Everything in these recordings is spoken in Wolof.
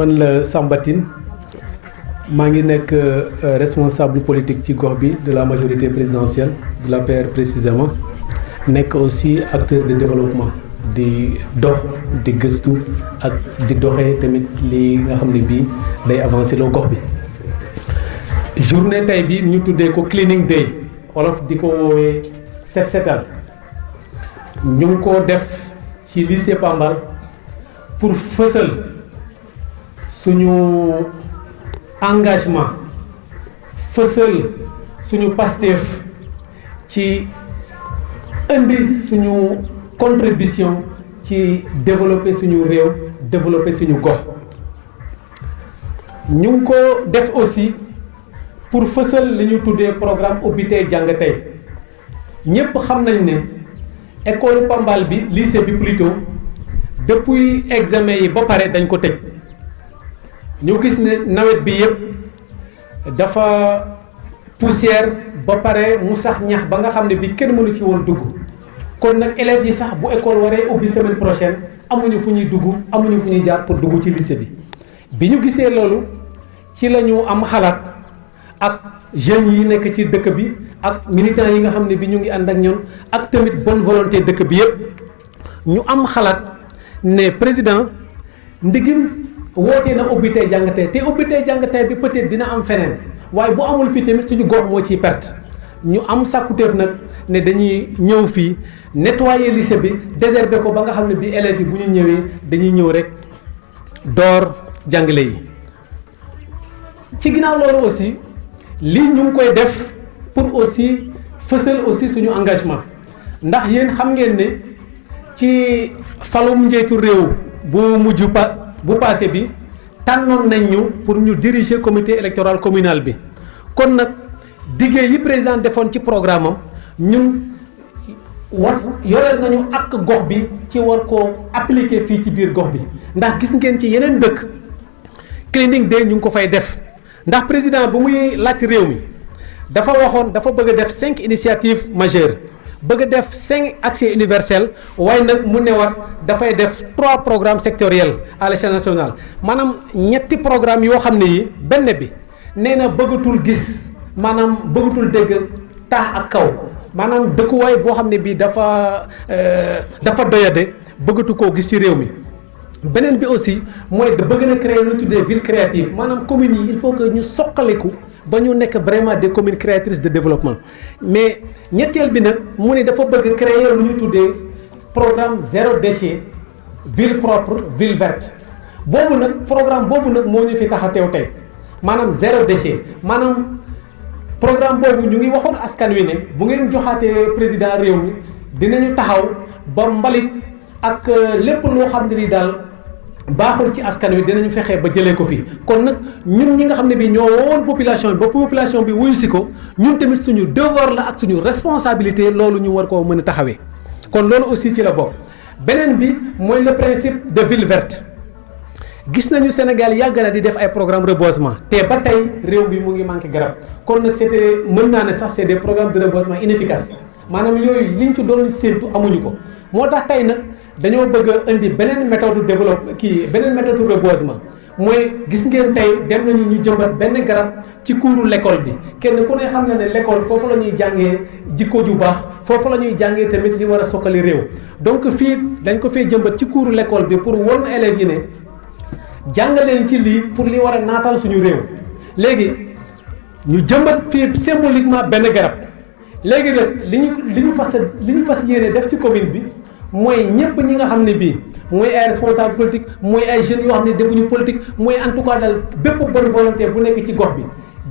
man la Samba Tine maa ngi nekk responsable politique ci gox bi de la majorité présidentielle de l'APR précisément nekk aussi acteur de développement di dox di gëstu ak di doxee tamit li nga xam ne bii day avancer loo gox bi. journée tey bi ñu tuddee ko cleaning day wolof di ko woowee set setal ñu ngi ko def ci lycée Pambal pour fësal suñu engagement fësal suñu Pastef ci indi suñu contribution ci développer suñu réew développer suñu gox. ñu ngi ko def aussi pour fësal li ñu tuddee programme ubbi tey jàng tey ñépp xam nañ ne école Pambal bi lycée bi plutôt depuis examen yi ba pare dañ ko tëj ñu gis ne nawet bi yëpp dafa poussière ba pare mu sax ñax ba nga xam ne bi kenn mënu ci woon dugg kon nag élèves yi sax bu école waree ubbi semaine prochaine amuñu fu ñuy dugg amuñu fu ñuy jaar pour dugg ci lycée bi ñu gisee loolu ci la ñu am xalaat ak jeunes yi nekk ci dëkk bi ak militants yi nga xam ne bi ñu ngi ànd ak ñoom ak tamit bonne volonté dëkk bi yëpp ñu am xalaat ne président ndigim wootee na ubbi tey jàng tey te ubbi tey jàng tey bi peut-être dina am feneen waaye bu amul fii tamit suñu gox moo ciy perte ñu am sàkkuteef nag ne dañuy ñëw fii nettoyer lycée bi désherber ko ba nga xam ne bi élèves yi bu ñu ñëwee dañuy ñëw rek door jàngale yi. ci ginnaaw loolu aussi lii ñu ngi koy def pour aussi fësal aussi suñu engagement ndax yéen xam ngeen ne ci falum njiitu réew bu mujj bu passé bi tànnoon nañ ñu pour ñu diriger comité électoral communal bi kon nag diggé yi président defoon ci programme am ñun yoreel nañu ak gox bi ci war koo appliquer fii ci biir gox bi ndax gis ngeen ci yeneen dëkk cleaning day ñu ngi ko fay def ndax président bu muy laaj réew mi dafa waxoon dafa bëgg a def 5 initiatives majeures bëgg a def 5 accès universel waaye nag mu ne war dafay def 3 programmes sectoriels à l'échelle nationale maanaam ñetti programme yoo xam ne yi benn bi nee na bëggatul gis maanaam bëggatul dégg taax ak kaw maanaam dëkkuwaay boo xam ne bii dafa doyade bëggatu koo gis ci réew mi. beneen bi aussi mooy bëgg na créer lu tuddee ville créative maanaam communes yi il faut que ñu soqaliku ba ñu nekk vraiment des communes créatrices de développement mais ñetteel bi nag mu ne dafa bëgg créer lu ñu tuddee programme zéro déchet ville propre ville verte boobu nag programme boobu nag moo ñu fi tax a teew tey maanaam zéro déchet maanaam programme boobu ñu ngi waxoon askan wi ne bu ngeen joxaatee président réew mi dinañu taxaw ba mbalit ak lépp loo xam ne ni daal baaxul ci askan wi dinañu fexe ba jëlee ko fii kon nag ñun ñi nga xam ne bi ñoo woon population bi ba population bi wuyu si ko ñun tamit suñu devoir la ak suñu responsabilité loolu ñu war koo mën a taxawee kon loolu aussi ci la bokk. beneen bi mooy le principe de ville verte gis nañu Sénégal yàgg na di def ay programme reboisement te ba tey réew bi mu ngi manqué garab kon nag c'était mën naa ne sax c'est des programmes de reboisement inefficaces maanaam yooyu liñ ci doon séentu amuñu ko moo tax tey nag dañoo bëgg a indi beneen méthode développement beneen méthode reboisement mooy gis ngeen tey dem nañu ñu jëmbat benn garab ci kuuru l'école bi kenn ku ne xam na ne l'école foofu la ñuy jàngee jikko ju baax foofu la ñuy jàngee tamit li war a sokkali réew donc fii dañ ko fee jëmbat ci kuuru l'école bi pour won élèves yi ne jàngaleen ci lii pour li war a naatal suñu réew léegi ñu jëmbat fii symboliquement benn garab léegi nag li ñu fas yéene def ci commune bi mooy ñëpp ñi nga xam ne bii mooy ay responsable politique mooy ay jeunes yoo xam ne defuñu politique mooy en tout cas daal bépp bonne volonté bu nekk ci gox bi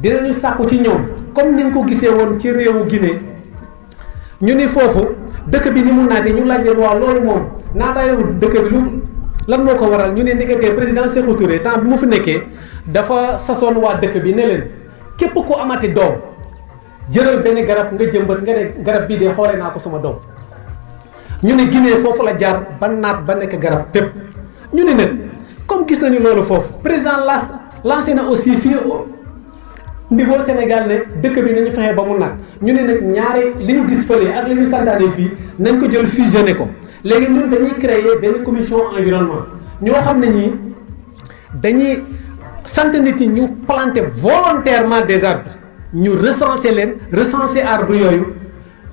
dinañu sàkku ci ñoom comme niñ ko gisee woon ci réewu Guinée ñu ni foofu dëkk bi ni mu naatee ñu laaj leen waaw loolu moom naataayu dëkk bi lu lan moo ko waral ñu ne ndeketee président Sékou Touré temps bi mu fi nekkee dafa sasoon waa dëkk bi ne leen képp ku amati doom jëral benn garab nga jëmbat nga ne garab bii de xoole naa ko sama doom ñu ne Guinée foofu la jaar ba naat ba nekk garab fépp ñu ne nag comme gis nañu loolu foofu président lancé na aussi fii au niveau Sénégal ne dëkk bi nañu fexe ba mu naat ñu ne nag ñaari li ñu gis fële ak li ñu santaane fii nañ ko jël fusionné ko léegi ñun dañuy créer benn commission environnement ñoo xam ne ñii dañuy sant nit ñi ñu planter volontairement des arbres ñu recenser arbres yooyu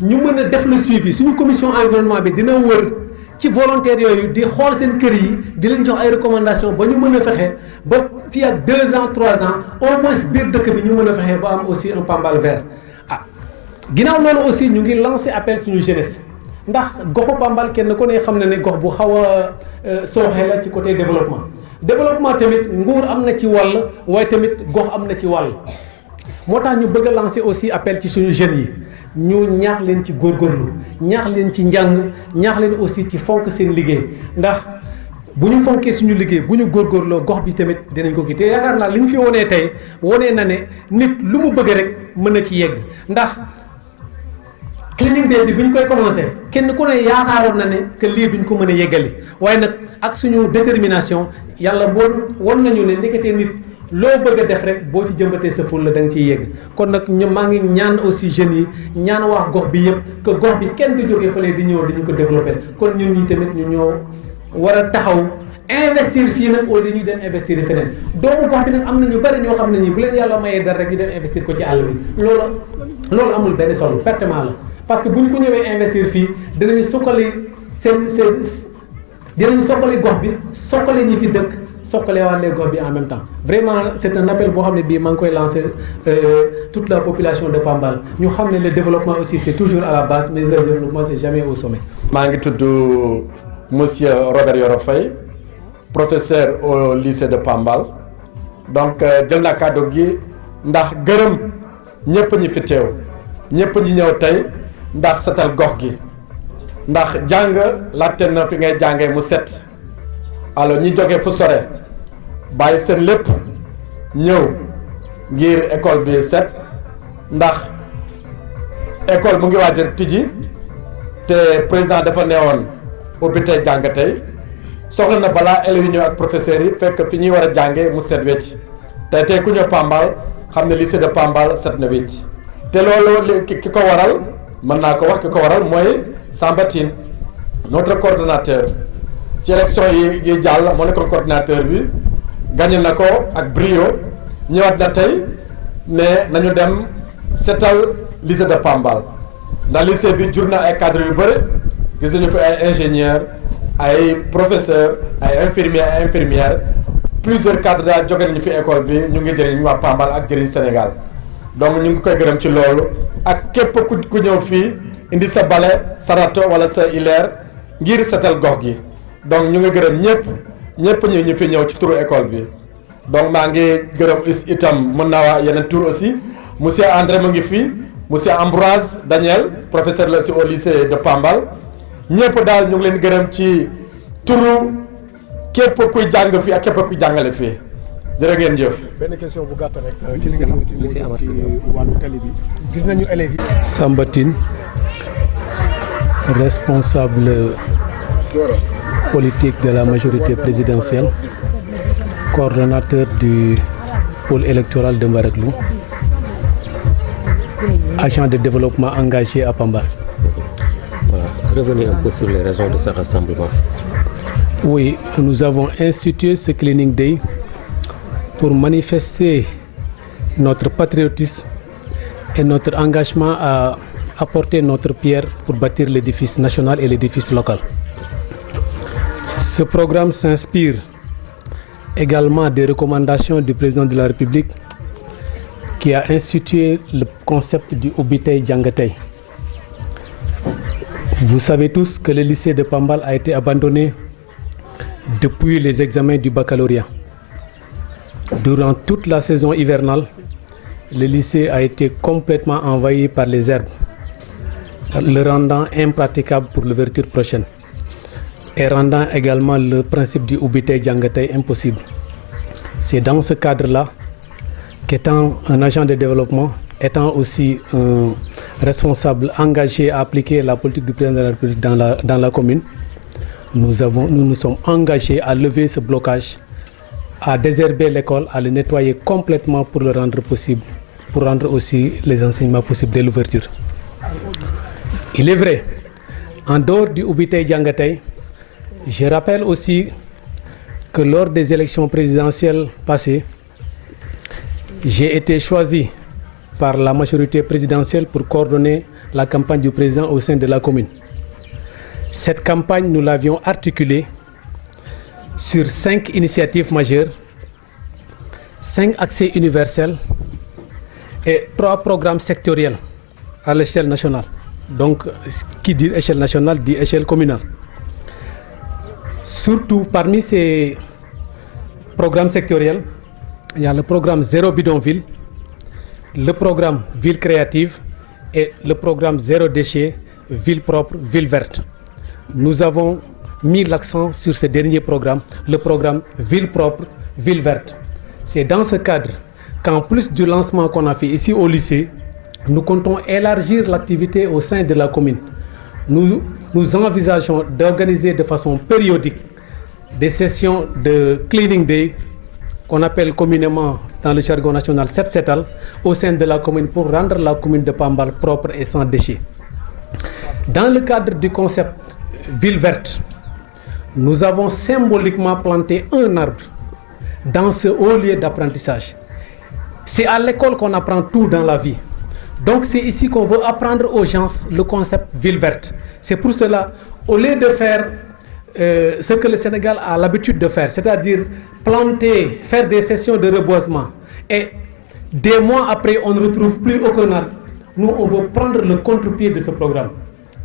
ñu mën a def le suivi suñu commission environnement bi dina wër ci volontaires yooyu di xool seen kër yi di leen jox ay recommandations ba ñu mën a fexe ba fii ak 2 ans 3 ans au moins biir dëkk bi ñu mën a fexe ba am aussi un Pambal vert. Ginnaaw loolu aussi ñu ngi lancer appel suñu jeunesse ndax goxu Pambal kenn ku ne xam na ne gox bu xaw a sooxe la ci côté développement tamit nguur am na ci wàll waaye tamit gox am na ci wàll moo tax ñu bëgg a lancer aussi appel ci suñu jeunes yi ñu ñaax leen ci góorgóorlu ñaax leen ci njàng ñaax leen aussi ci fonk seen liggéey ndax bu ñu fonkee suñu liggéey bu ñu góorgóorloo gox bi tamit dinañ ko kii te yaakaar naa li ñu fi wonee tey wonee na ne nit lu mu bëgg rek mën na ci yegg ndax cleaning day bi bu ñu koy commencé kenn ku ne yaakaaroon na ne que lii duñ ko mën a yeggali waaye nag ak suñu détermination yàlla won nañu ne ndeketee nit loo bëgg a def rek boo ci jëmbatee sa ful la da nga ciy yegg kon nag maa ngi ñaan aussi jeunes yi ñaan wax gox bi yëpp que gox bi kenn du jógee fële di ñëw dañu ko développé kon ñun ñi tamit ñu ñoo war a taxaw investir fii nag au lieu ñu dem investir feneen doomu gox bi nag am na ñu bari ñoo xam ne ñi bu leen yàlla mayee dara rek ñu dem investir ko ci àll bi loolu amul benn solo pertement la parce que bu ñu ko ñëwee investir fii dinañu sokkali dinañu sokkali gox bi sokkali ñi fi dëkk sokkale waale gox bi en même temps vraiment c'est un appel boo xam ne bii maa ngi koy lancer toute la population de Pambal ñu xam ne le développement aussi c'est toujours à la base mais le développement c'est jamais au sommet. maa ngi tudd monsieur Robert Yoro Faye professeur au lycée de Pambal donc jël na kàddu gi ndax gërëm ñëpp ñi fi teew ñëpp ñi ñëw tey ndax setal gox gi ndax jàng laajte na fi ngay jàngee mu set alors ñi jógee fu sore bàyyi seen lépp ñëw ngir école bi set ndax école mu ngi waaj a tijji te président dafa newoon ubbi tey jàng tey soxla na balaa élèves yi ñëw ak professeurs yi fekk fi ñuy war a jàngee mu set wecc tey ku ñëw Pambal xam ne lycée de Pambal set na wecc te loolu ki ko waral mën naa ko wax ki ko waral mooy Samba Tine notre coordonnateur ci élection yi jàll moo nekkoon coordinateur bi gagné na ko ak brio ñëwaat na tey ne nañu dem setal lycée de Pambal ndax lycée bi jur na ay cadres yu bëri gis nañu fi ay ingénieurs ay professeurs ay infirmiers ay infirmières plusieurs cadres daal jóge nañu fi école bi ñu ngi jëriñ waa Pambal ak jëriñ Sénégal donc ñu ngi koy gërëm ci loolu ak képp ku ñëw fii indi sa bale sa râteau wala sa ileer ngir setal gox gi donc ñu ngi gërëm ñëpp ñu fi ñëw ci turu école bi donc maa ngi gërëm itam mën naa wax yeneen tur aussi monsieur André mu ngi fii monsieur Ambroise Daniel professeur la aussi au lycée de Pambal ñëpp daal ñu ngi leen gërëm ci turu képp kuy jàng fii ak képp kuy jàngale fii jërë ngeen jëf. benn question bu gàtt rek ci li nga xamante ni ci wàllu tali bi gis nañu élèves yi. Samba Tine responsable politique de la majorité présidentielle, coordonnateur du pôle électoral de Mbareklou, agent de développement engagé à Pambal. Voilà. Revenez un peu sur les raisons de ce rassemblement. Oui, nous avons institué ce Cleaning Day pour manifester notre patriotisme et notre engagement à apporter notre pierre pour bâtir l'édifice national et l'édifice local. Ce programme s'inspire également des recommandations du président de la République qui a institué le concept du Ubitey Jangatey. Vous savez tous que le lycée de Pambal a été abandonné depuis les examens du baccalauréat. Durant toute la saison hivernale, le lycée a été complètement envahi par les herbes, le rendant impraticable pour l'ouverture prochaine et rendant également le principe du Ubitey Jangatey impossible. C'est dans ce cadre-là qu'étant un agent de développement, étant aussi un responsable engagé à appliquer la politique du président de la République dans la commune, nous nous sommes engagés à lever ce blocage, à désherber l'école, à le nettoyer complètement pour le rendre possible, pour rendre aussi les enseignements possibles dès l'ouverture. Il est vrai, en dehors du Ubitey Jangatey, je rappelle aussi que lors des élections présidentielles passées, j'ai été choisi par la majorité présidentielle pour coordonner la campagne du président au sein de la commune. Cette campagne, nous l'avions articulée sur 5 initiatives majeures, 5 accès universels et 3 programmes sectoriels à l'échelle nationale. Donc, qui dit échelle nationale dit échelle communale. Surtout parmi ces programmes sectoriels, il y a le programme Zéro Bidonville, le programme Ville créative et le programme Zéro déchet, Ville propre, Ville verte. Nous avons mis l'accent sur ce dernier programme, le programme Ville propre, Ville verte. C'est dans ce cadre qu'en plus du lancement qu'on a fait ici au lycée, nous comptons élargir l'activité au sein de la commune. Nous envisageons d'organiser de façon périodique des sessions de cleaning day, qu'on appelle communément dans le jargon national Set Setal, au sein de la commune pour rendre la commune de Pambal propre et sans déchets. Dans le cadre du concept Ville verte, nous avons symboliquement planté un arbre dans ce haut lieu d'apprentissage. C'est à l'école qu'on apprend tout dans la vie. Donc c'est ici qu'on veut apprendre aux gens le concept Ville verte. C'est pour cela, au lieu de faire ce que le Sénégal a l'habitude de faire, c'est-à-dire planter, faire des sessions de reboisement, et des mois après on ne retrouve plus aucun arbre, nous on veut prendre le contre-pied de ce programme.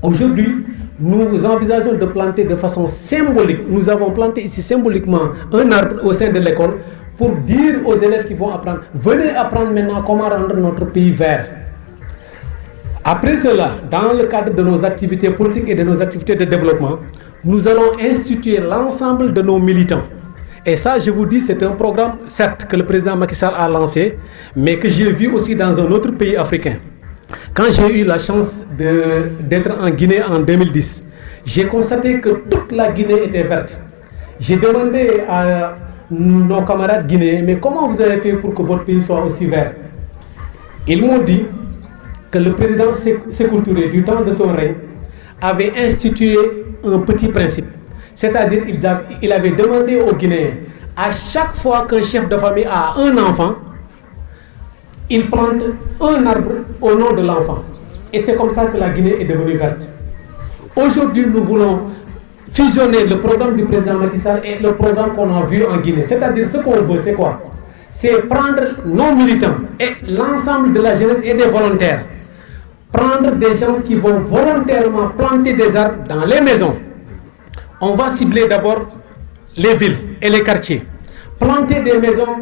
Aujourd'hui, nous envisageons de planter de façon symbolique. Nous avons planté ici symboliquement un arbre au sein de l'école pour dire aux élèves qui vont apprendre, venez apprendre maintenant comment rendre notre pays vert. Après cela, dans le cadre de nos activités politiques et de nos activités de développement, nous allons instituer l'ensemble de nos militants. Et ça, je vous dis, c'est un programme, certes, que le président Macky Sall a lancé, mais que j'ai vu aussi dans un autre pays africain. Quand j'ai eu la chance d'être en Guinée en 2010, j'ai constaté que toute la Guinée était verte. J'ai demandé à nos camarades guinéens, mais comment vous avez fait pour que votre pays soit aussi vert? Ils m'ont dit que le président Sékou Touré, du temps de son règne, avait institué un petit principe. C'est-à-dire qu'il avait demandé aux Guinéens, à chaque fois qu'un chef de famille a un enfant, il plante un arbre au nom de l'enfant. Et c'est comme ça que la Guinée est devenue verte. Aujourd'hui, nous voulons fusionner le programme du président Macky Sall et le programme qu'on a vu en Guinée. C'est-à-dire, ce qu'on veut, c'est quoi? C'est prendre nos militants et l'ensemble de la jeunesse et des volontaires. Prendre des gens qui vont volontairement planter des arbres dans les maisons. On va cibler d'abord les villes et les quartiers. Planter des maisons,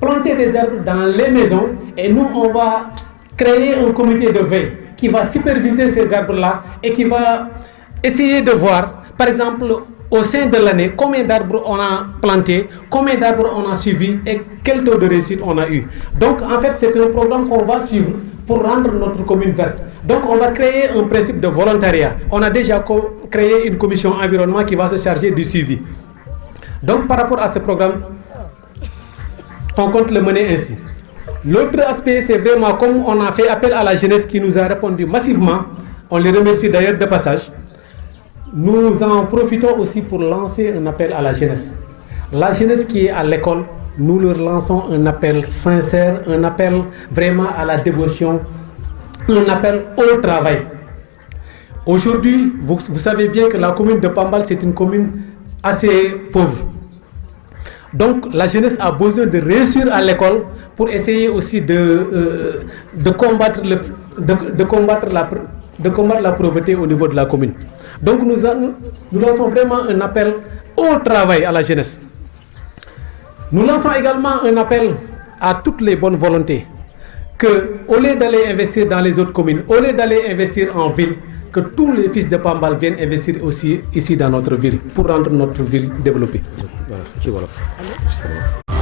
planter des arbres dans les maisons, et nous, on va créer un comité de veille qui va superviser ces arbres-là et qui va essayer de voir, par exemple, au sein de l'année, combien d'arbres on a planté, combien d'arbres on a suivi et quel taux de réussite on a eu. Donc, en fait, c'est un programme qu'on va suivre pour rendre notre commune verte. Donc, on va créer un principe de volontariat. On a déjà créé une commission environnement qui va se charger du suivi. Donc, par rapport à ce programme, on compte le mener ainsi. L'autre aspect, c'est vraiment comme on a fait appel à la jeunesse qui nous a répondu massivement. On les remercie d'ailleurs de passage. Nous en profitons aussi pour lancer un appel à la jeunesse. La jeunesse qui est à l'école, nous leur lançons un appel sincère, un appel vraiment à la dévotion, un appel au travail. Aujourd'hui, vous savez bien que la commune de Pambal, c'est une commune assez pauvre. Donc la jeunesse a besoin de réussir à l'école pour essayer aussi de combattre la pauvreté au niveau de la commune. Donc nous lançons vraiment un appel au travail à la jeunesse. Nous lançons également un appel à toutes les bonnes volontés que, au lieu d'aller investir dans les autres communes, au lieu d'aller investir en ville, que tous les fils de Pambal viennent investir aussi ici dans notre ville pour rendre notre ville développée. Voilà, ci wolof justement.